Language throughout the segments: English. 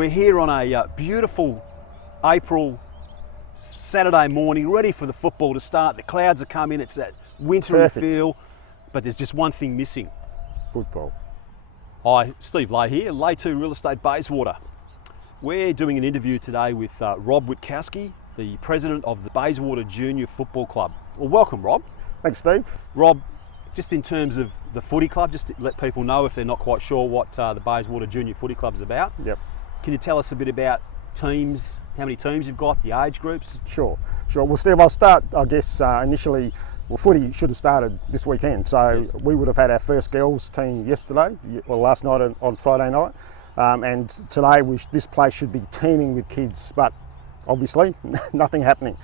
We're here on a beautiful April Saturday morning, ready for the football to start. The clouds are coming, it's that wintry feel, but there's just one thing missing. Football. Hi, Steve Lay here, Lay2 Real Estate Bayswater. We're doing an interview today with Rob Wittkowski, the president of the Bayswater Junior Football Club. Well, welcome, Rob. Thanks, Steve. Rob, just in terms of the footy club, just to let people know if they're not quite sure what the Bayswater Junior Footy Club is about. Yep. Can you tell us a bit about teams, how many teams you've got, the age groups? Sure. Well, Steve, I'll start, I guess, initially, footy should have started this weekend. So yes, we would have had our first girls team yesterday, last night on Friday night. And today, this place should be teeming with kids, but obviously, nothing happening.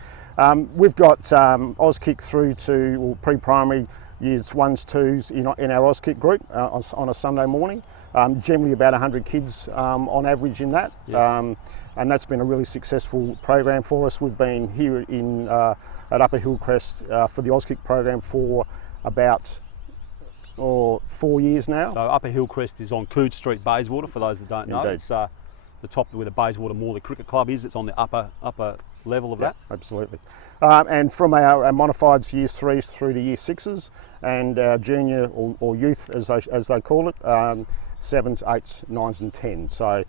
We've got Auskick through to pre-primary years 1s, 2s in our Auskick group on a Sunday morning. Generally about 100 kids on average in that. Yes. And that's been a really successful program for us. We've been here at Upper Hillcrest for the Auskick program for about 4 years now. So Upper Hillcrest is on Coode Street, Bayswater, for those that don't know. Indeed. It's the top where the Bayswater Morley Cricket Club is. It's on the upper level of that. Absolutely. And from our modifieds years 3s through to year 6s, and our junior or youth as they call it, 7s, 8s, 9s and 10s. So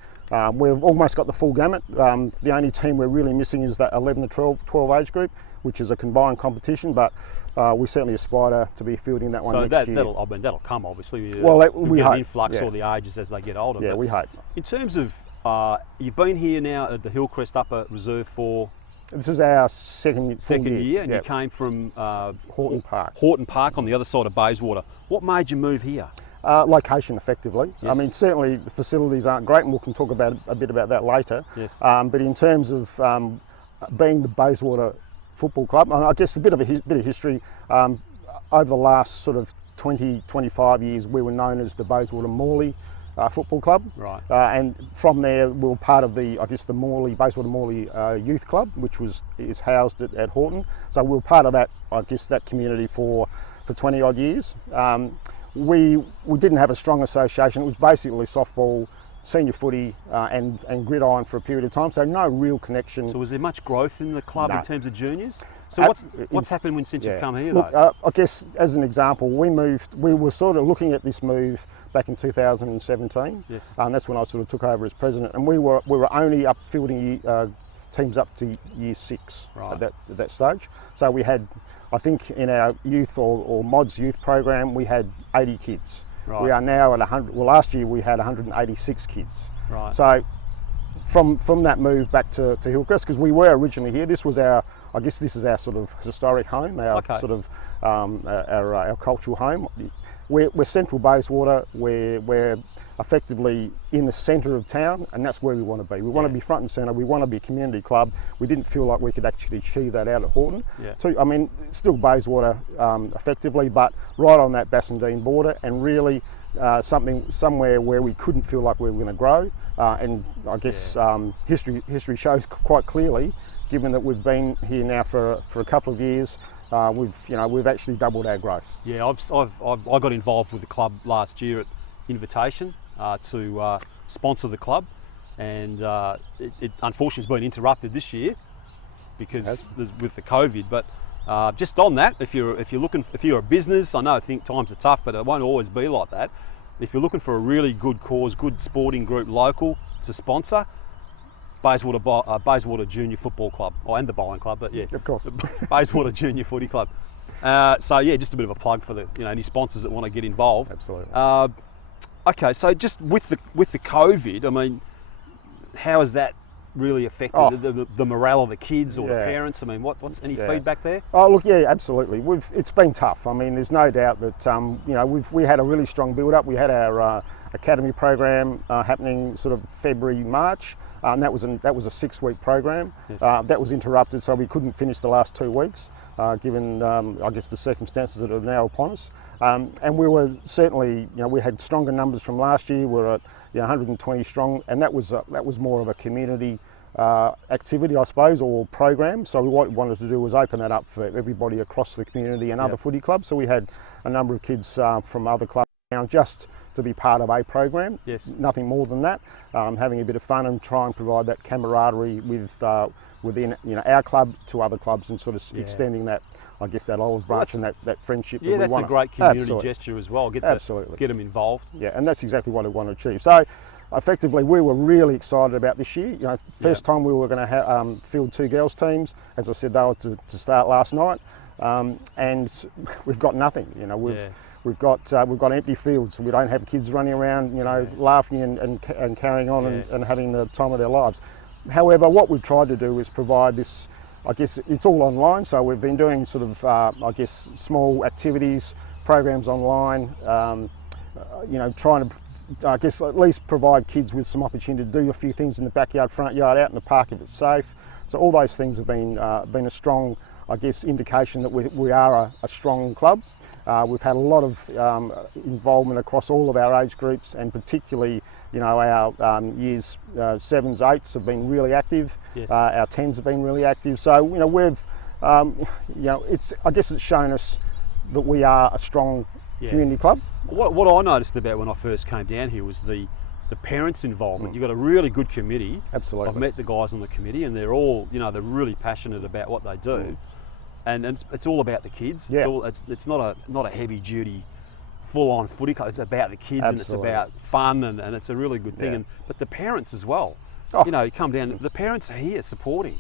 we've almost got the full gamut. The only team we're really missing is that 11 to 12 age group, which is a combined competition, but we certainly aspire to be fielding that one next year. That'll come, obviously. Well, we hope. An influx or the ages as they get older. Yeah, we hope. In terms of, you've been here now at the Hillcrest Upper Reserve for... This is our second year, and you came from Horton Park. Horton Park on the other side of Bayswater. What made you move here? Location, effectively. Yes. I mean, certainly the facilities aren't great, and we can talk a bit about that later. Yes. But in terms of being the Bayswater Football Club, I guess a bit of history. Over the last sort of 20, 25 years, we were known as the Bayswater Morley Football Club. Right. And from there, we were part of the Bayswater Morley Youth Club, which is housed at Horton. So we were part of that, that community for 20 odd years. We didn't have a strong association. It was basically softball, senior footy and gridiron for a period of time, so no real connection. So was there much growth in the club in terms of juniors? So what's happened since you've come here? Look, I guess as an example, we were sort of looking at this move back in 2017. Yes. And that's when I sort of took over as president, and we were only up fielding teams up to year 6 right, at that stage. So we had, I think in our youth or mods youth program, we had 80 kids. Right. We are now at 100. Well, last year we had 186 kids. Right. So from that move back to Hillcrest, because we were originally here, this is our sort of historic home, our sort of our cultural home. We're central Bayswater. We're effectively in the centre of town, and that's where we want to be. We want to be front and centre. We want to be a community club. We didn't feel like we could actually achieve that out at Horton. Yeah. So I mean, still Bayswater effectively, but right on that Bassendean border, and really somewhere where we couldn't feel like we were going to grow. And I guess history shows quite clearly, given that we've been here now for a couple of years. We've actually doubled our growth. Yeah, I got involved with the club last year at invitation to sponsor the club, and it unfortunately has been interrupted this year because with the COVID. But just on that, if you're a business, I think times are tough, but it won't always be like that. If you're looking for a really good cause, good sporting group local to sponsor, Bayswater Junior Football Club, and the bowling club, but yeah, of course, Bayswater Junior Footy Club. So yeah, just a bit of a plug for the any sponsors that want to get involved. Absolutely. Okay, so just with the COVID, I mean, how has that really affected the morale of the kids or the parents? I mean, what's any feedback there? Oh, look, yeah, absolutely. It's been tough. I mean, there's no doubt that we had a really strong build-up. We had our academy program happening sort of February, March, and that was a 6-week program. Yes. That was interrupted, so we couldn't finish the last 2 weeks, given I guess the circumstances that are now upon us. And we were certainly, we had stronger numbers from last year. We're at 120 strong, and that was more of a community activity, I suppose, or program. So what we wanted to do was open that up for everybody across the community and other footy clubs. So we had a number of kids from other clubs down just to be part of a program. Yes. Nothing more than that. Having a bit of fun and try and provide that camaraderie within our club to other clubs, and sort of extending that, I guess, that olive branch and that friendship. Yeah, that's a great community gesture as well. Get them involved. Yeah, and that's exactly what I want to achieve. So, effectively, we were really excited about this year. First time we were going to field 2 girls teams. As I said, they were to start last night, and we've got nothing. We've got empty fields, so we don't have kids running around, laughing and carrying on and having the time of their lives. However, what we've tried to do is provide this. I guess it's all online, so we've been doing sort of small activities, programs online. Trying to, I guess, at least provide kids with some opportunity to do a few things in the backyard, front yard, out in the park if it's safe. So all those things have been a strong, I guess, indication that we are a strong club. We've had a lot of involvement across all of our age groups, and particularly, our years 7s, 8s have been really active. Yes. Our 10s have been really active. So we've, I guess it's shown us that we are a strong community club. What I noticed about when I first came down here was the parents' involvement. You've got a really good committee. Absolutely. I've met the guys on the committee, and they're all, they're really passionate about what they do. And it's all about the kids. Yeah. It's not a heavy duty, full on footy club. It's about the kids. Absolutely. And it's about fun, and it's a really good thing. Yeah. But the parents as well. Oh. You come down. The parents are here supporting.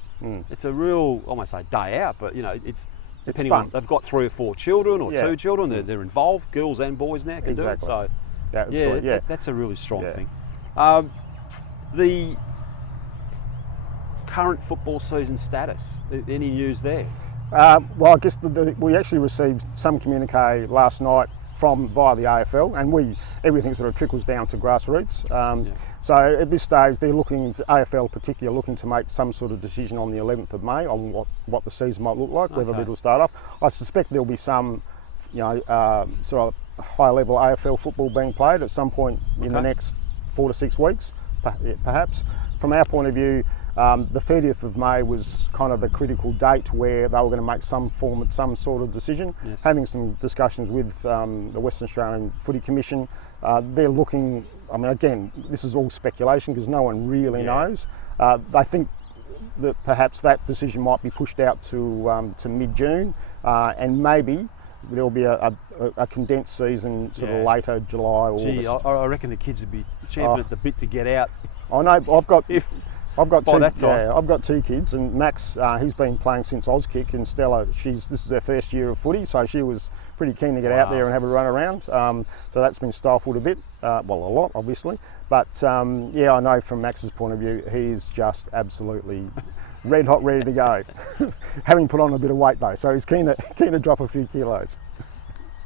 It's a real, I won't say day out, but it's depending fun. on, they've got 3 or 4 children or 2 children. Mm. They're involved. Girls and boys now can do it. So that's a really strong thing. The current football season status. Any news there? Well, I guess we actually received some communique last night via the AFL, and everything sort of trickles down to grassroots. So at this stage, they're AFL particularly looking to make some sort of decision on the 11th of May on what the season might look like, whether it'll start off. I suspect there'll be some, sort of high level AFL football being played at some point in the next 4 to 6 weeks, perhaps. From our point of view, the 30th of May was kind of the critical date where they were going to make some sort of decision. Yes. Having some discussions with the Western Australian Footy Commission, they're looking. I mean, again, this is all speculation because no one really knows. They think that perhaps that decision might be pushed out to mid-June, and maybe there'll be a condensed season sort of later July, August. I reckon the kids would be champing at the bit to get out. I know. I've got By that time. I've got 2 kids, and Max, he's been playing since Auskick, and Stella, this is her first year of footy, so she was pretty keen to get out there and have a run around. So that's been stifled a bit, a lot, obviously. But I know from Max's point of view, he's just absolutely red hot, ready to go. Having put on a bit of weight though, so he's keen to drop a few kilos.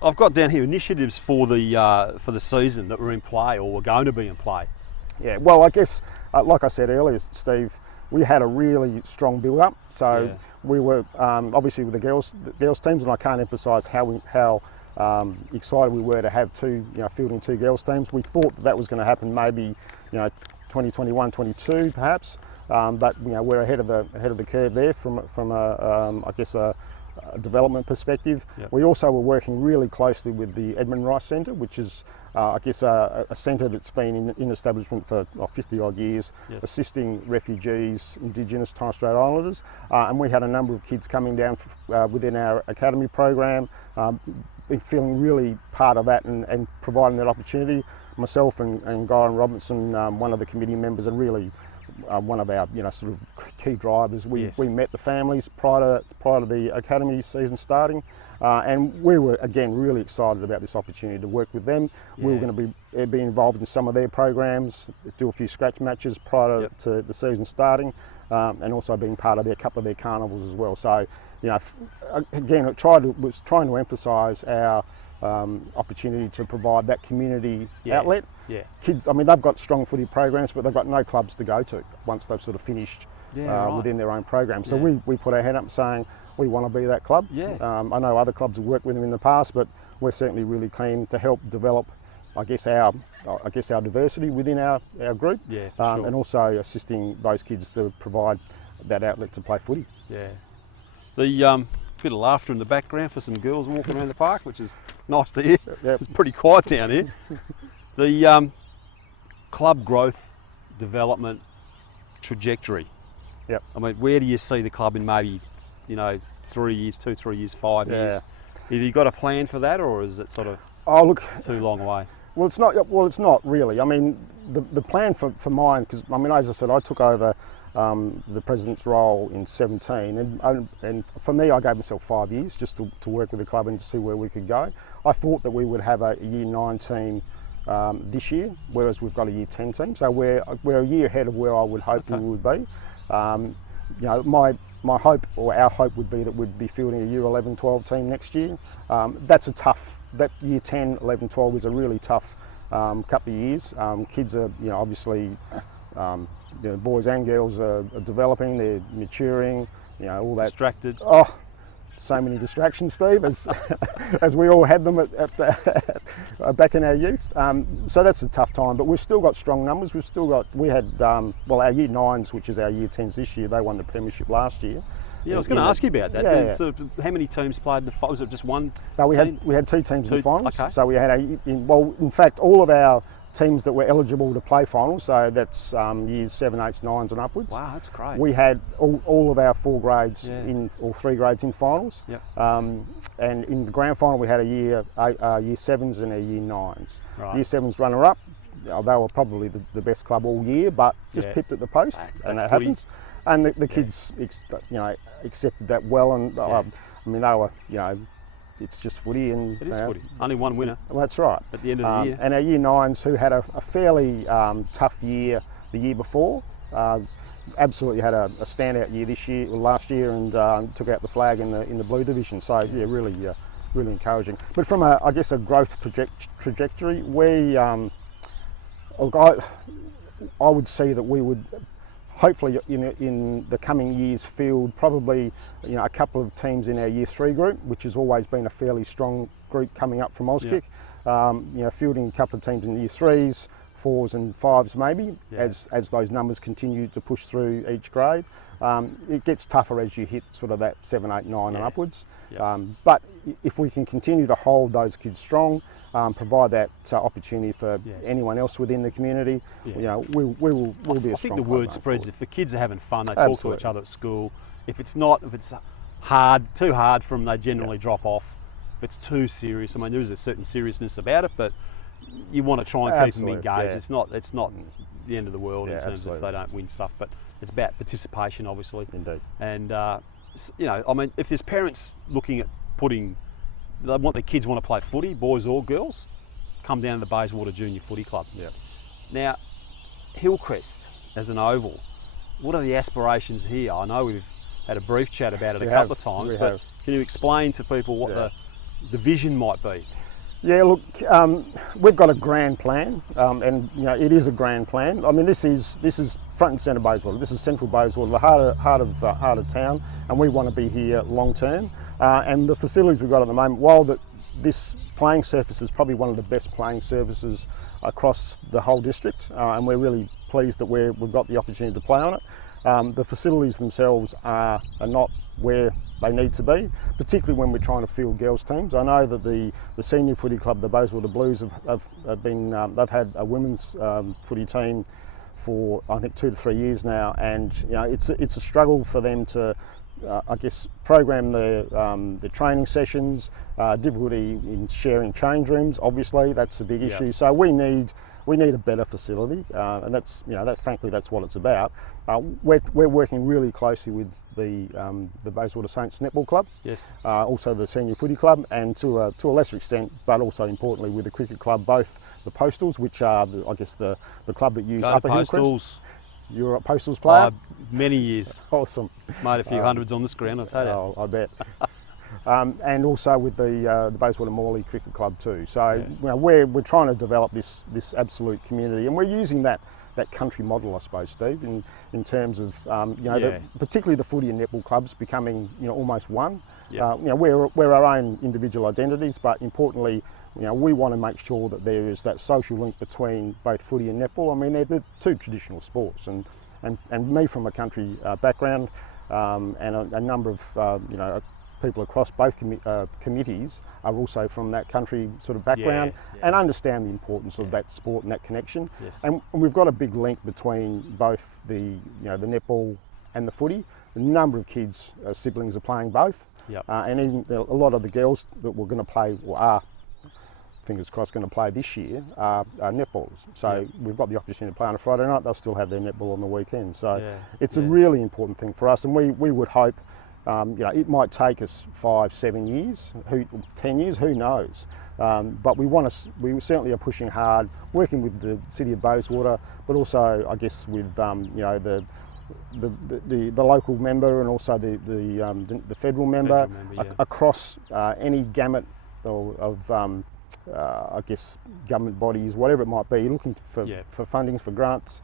I've got down here initiatives for the season that were in play or were going to be in play. Yeah, well, I guess, like I said earlier, Steve, we had a really strong build-up. So we were obviously with the girls teams, and I can't emphasise how excited we were to have fielding 2 girls teams. We thought that was going to happen maybe 2021, 22 perhaps, but we're ahead of the curve there from a development perspective. Yep. We also were working really closely with the Edmund Rice Centre, which is a centre that's been in establishment for 50 odd years, assisting refugees, Indigenous Torres Strait Islanders, and we had a number of kids coming down within our academy program, feeling really part of that and providing that opportunity. Myself and Guy and Robinson, one of the committee members, are really one of our sort of key drivers. We met the families prior to the academy season starting, and we were again really excited about this opportunity to work with them. We were going to be involved in some of their programs, do a few scratch matches prior to the season starting, and also being part of a couple of their carnivals as well. So again, was trying to emphasise our opportunity to provide that community outlet. Kids, I mean, they've got strong footy programs, but they've got no clubs to go to once they've sort of finished within their own program. So we put our hand up saying we want to be that club. I know other clubs have worked with them in the past, but we're certainly really keen to help develop, I guess our diversity within our group, and also assisting those kids to provide that outlet to play footy. The bit of laughter in the background for some girls walking around the park, which is Nice to hear. Yep. It's pretty quiet down here. The club growth, development, trajectory. Yep. I mean, where do you see the club in maybe, 3 years, 2, 3 years, 5 years? Have you got a plan for that, or is it sort of too long away? Well, it's not. Well, it's not really. I mean, the plan for mine, because I mean, as I said, I took over the president's role in 17, and for me, I gave myself 5 years just to work with the club and to see where we could go. I thought that we would have a year 9 team this year, whereas we've got a year 10 team, so we're a year ahead of where I would hope we would be. My hope, or our hope, would be that we'd be fielding a year 11, 12 team next year. That year 10, 11, 12 is a really tough couple of years. Kids are, obviously, boys and girls are developing, they're maturing, all that. Distracted. Oh, so many distractions, Steve, as we all had them back in our youth. So that's a tough time, but we've still got strong numbers. We had our year 9s, which is our year 10s this year, they won the premiership last year. Yeah, I was going to ask you about that. Yeah. So how many teams played in the final? Was it just one? No, we team? had 2 teams in the finals. Okay. So we had in fact, all of our teams that were eligible to play finals, so that's years 7, 8, 9s and upwards. Wow, that's great. We had all of our 4 grades or 3 grades in finals. Yep. And in the grand final we had a year 7s and a year 9s. Right. Year 7s runner up. They were probably the best club all year, but just pipped at the post, and that happens. And the kids, accepted that well, and I mean, they were, it's just footy, and it is footy. Only one winner. Well, that's right. At the end of the year. And our year 9s, who had a fairly tough year the year before, absolutely had a standout year last year, and took out the flag in the blue division. So yeah, really encouraging. But from a growth trajectory, we I would see that we would hopefully in the coming years field probably a couple of teams in our year 3 group, which has always been a fairly strong group coming up from Auskick. Fielding a couple of teams in year 3s, 4s and 5s maybe, as those numbers continue to push through each grade. It gets tougher as you hit sort of that 7, 8, 9 and upwards. But if we can continue to hold those kids strong, provide that opportunity for anyone else within the community, we'll be a strong club. I think the word spreads. If the kids are having fun, they Absolutely. talk to each other at school. If it's too hard for them, they generally drop off. If it's too serious, I mean, there is a certain seriousness about it, but you want to try and keep them engaged. It's not the end of the world in terms of if they don't win stuff, but it's about participation, obviously. Indeed. And I mean, if there's parents looking at their kids want to play footy, boys or girls, come down to the Bayswater Junior Footy Club. Yeah. Now, Hillcrest as an oval, what are the aspirations here? I know we've had a brief chat about it a couple of times, but can you explain to people what the vision might be? Yeah, look, we've got a grand plan, and it is a grand plan. I mean, this is front and centre Bayswater. This is central Bayswater, the heart of town, and we want to be here long term. And the facilities we've got at the moment, while this playing surface is probably one of the best playing surfaces across the whole district, and we're really pleased that we've got the opportunity to play on it. The facilities themselves are not where they need to be, particularly when we're trying to field girls teams. I know that the senior footy club, the Bayswater Blues, they've had a women's footy team for I think 2 to 3 years now, and it's a struggle for them to program the training sessions, difficulty in sharing change rooms. Obviously, that's a big issue. So we need a better facility, and that's frankly that's what it's about. We're working really closely with the Bayswater Saints Netball Club, also the senior footy club, and to a lesser extent, but also importantly with the cricket club, both the Postals, which are the club that use Upper Hillcrest. You're a Postals player? Many years. Awesome. Made a few hundreds on this ground, I'll tell you. Oh, I bet. And also with the Bayswater Morley Cricket Club too. So we're trying to develop this absolute community, and we're using that country model, I suppose, Steve, in terms of particularly the footy and netball clubs becoming almost one. We're our own individual identities, but importantly, we want to make sure that there is that social link between both footy and netball. I mean, they're the 2 traditional sports, and me from a country background, and a number of people across both committees are also from that country sort of background and understand the importance of that sport and that connection. Yes. And we've got a big link between both the the netball and the footy. The number of kids, siblings, are playing both, and even a lot of the girls that were going to play, or are, fingers crossed, going to play this year, are netballers. So we've got the opportunity to play on a Friday night. They'll still have their netball on the weekend. So it's a really important thing for us, and we would hope, it might take us 5, 7 years, 10 years, who knows? But we certainly are pushing hard, working with the City of Bayswater, but also, I guess, with the local member and also the federal member, across any gamut of I guess government bodies, whatever it might be, looking for funding, for grants,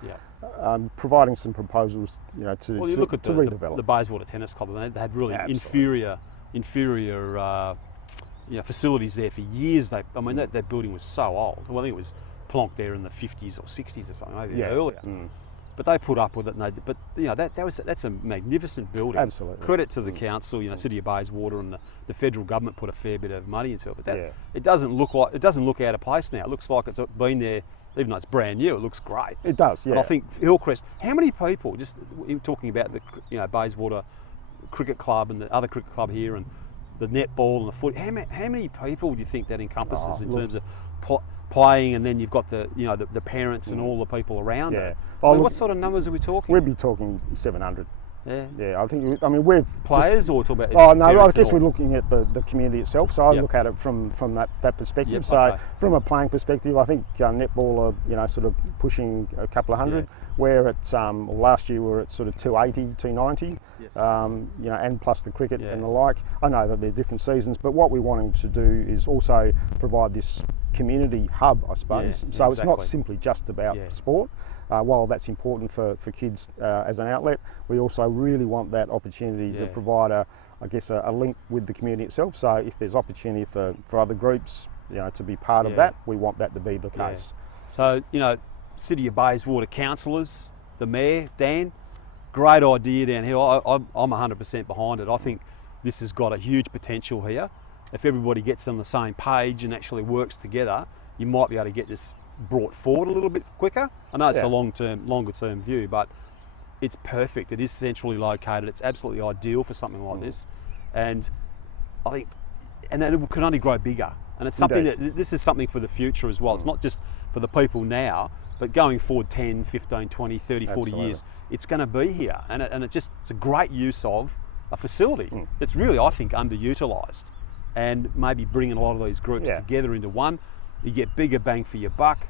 providing some proposals, to redevelop. The Bayswater Tennis Club, they had really inferior facilities there for years. That building was so old. Well, I think it was plonked there in the 50s or 60s or something, maybe earlier. But they put up with it, that's a magnificent building. Absolutely. Credit to the council, City of Bayswater, and the federal government put a fair bit of money into it. But it doesn't look out of place now. It looks like it's been there, even though it's brand new. It looks great. It does, yeah. And I think Hillcrest. How many people? Just talking about the Bayswater Cricket Club and the other cricket club here, and the netball and the foot. How many people do you think that encompasses in terms of playing, and then you've got the parents and all the people around it? What sort of numbers are we talking? We'd be talking 700. Yeah. We've players or talk about. Oh no, I guess we're looking at the community itself. So I look at it from that perspective. From a playing perspective, I think netball are sort of pushing a couple of hundred. Where it's last year we were at sort of 280, 290. Yes. And plus the cricket and the like. I know that they're different seasons, but what we're wanting to do is also provide this community hub, I suppose. So it's not simply just about sport. While that's important for kids as an outlet, we also really want that opportunity to provide a link with the community itself. So if there's opportunity for other groups, to be part of that, we want that to be the case. So, City of Bayswater councillors, the Mayor, Dan, great idea down here. I'm 100% behind it. I think this has got a huge potential here. If everybody gets on the same page and actually works together, you might be able to get this brought forward a little bit quicker. I know it's a longer term view, but it's perfect. It is centrally located. It's absolutely ideal for something like this, and I think, and it can only grow bigger. And it's something this is something for the future as well. It's not just for the people now, but going forward 10, 15, 20, 30, 40 years, it's going to be here, and it's a great use of a facility that's really, I think, underutilised, and maybe bringing a lot of these groups together into one. You get bigger bang for your buck.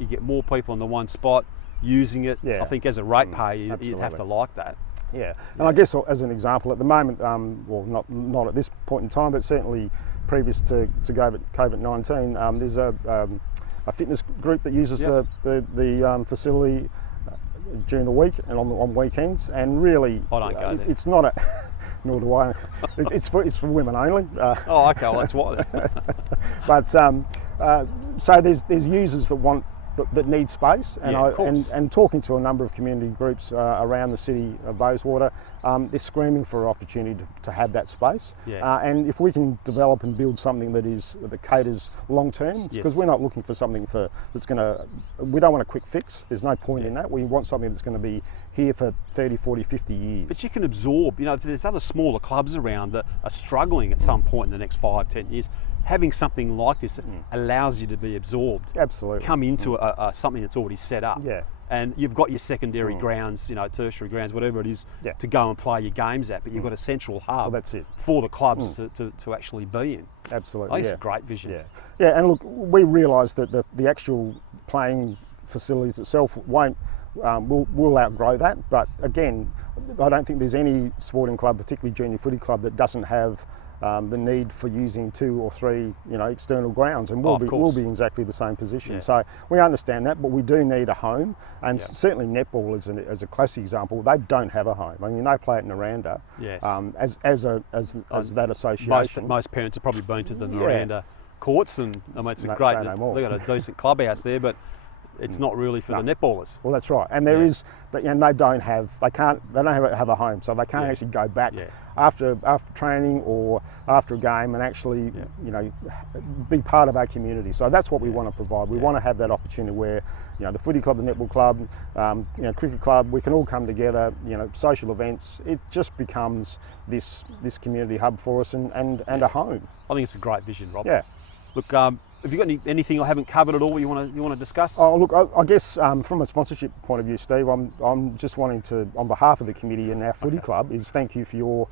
You get more people in the one spot using it. I think as a ratepayer, you'd have to like that. And I guess as an example, at the moment, not at this point in time, but certainly previous to COVID-19, there's a fitness group that uses the facility during the week and on weekends, and really, I don't go there. It's not a. Nor do I. It's for women only. Oh, okay. Well, that's why. But so there's users that need space, and and talking to a number of community groups around the City of Bayswater, they're screaming for an opportunity to have that space. And if we can develop and build something that caters long term, because we're not looking for something that's going to. We don't want a quick fix. There's no point in that. We want something that's going to be here for 30, 40, 50 years. But you can absorb. There's other smaller clubs around that are struggling at some point in the next 5, 10 years. Having something like this allows you to be absorbed. Absolutely. Come into something that's already set up. And you've got your secondary grounds, tertiary grounds, whatever it is, to go and play your games at, but you've got a central hub that's it. for the clubs to actually be in. Absolutely. I think it's a great vision. And look, we realise that the actual playing facilities itself will outgrow that, but again, I don't think there's any sporting club, particularly junior footy club, that doesn't have the need for using 2 or 3, external grounds, and we'll be in exactly the same position. So we understand that, but we do need a home, and certainly netball is a classic example. They don't have a home. I mean, they play at Naranda as that association. Most parents have probably been to the Naranda courts, and it's a great. They've got a decent clubhouse there, but it's not really for the netballers. Well, that's right, and there is, and they don't have have a home, so they can't actually go back after training or after a game and actually be part of our community. So that's what we want to provide. We want to have that opportunity where the footy club, the netball club, cricket club, we can all come together. Social events. It just becomes this community hub for us and a home. I think it's a great vision, Rob. Yeah. Look, have you got anything I haven't covered at all you want to discuss? Oh, look, I guess from a sponsorship point of view, Steve, I'm just wanting to, on behalf of the committee and our footy club, is thank you for your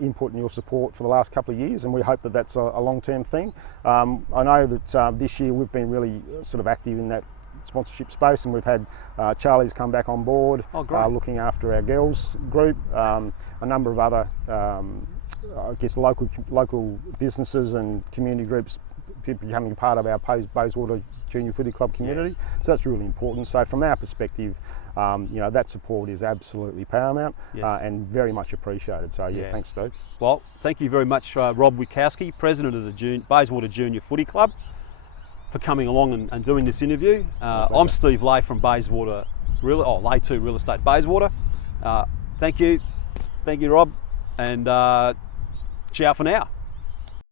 input and your support for the last couple of years, and we hope that that's a long-term thing. I know that this year we've been really sort of active in that sponsorship space, and we've had Charlie's come back on board, looking after our girls group, a number of other I guess local businesses and community groups becoming part of our Bayswater Junior Football Club community. So that's really important. So from our perspective, that support is absolutely paramount and very much appreciated. So thanks, Steve. Well, thank you very much, Rob Wittkowski, President of the Bayswater Junior Footy Club, for coming along and doing this interview. I'm Steve Lay from Bayswater Lay2 Real Estate Bayswater. Thank you, Rob, and ciao for now.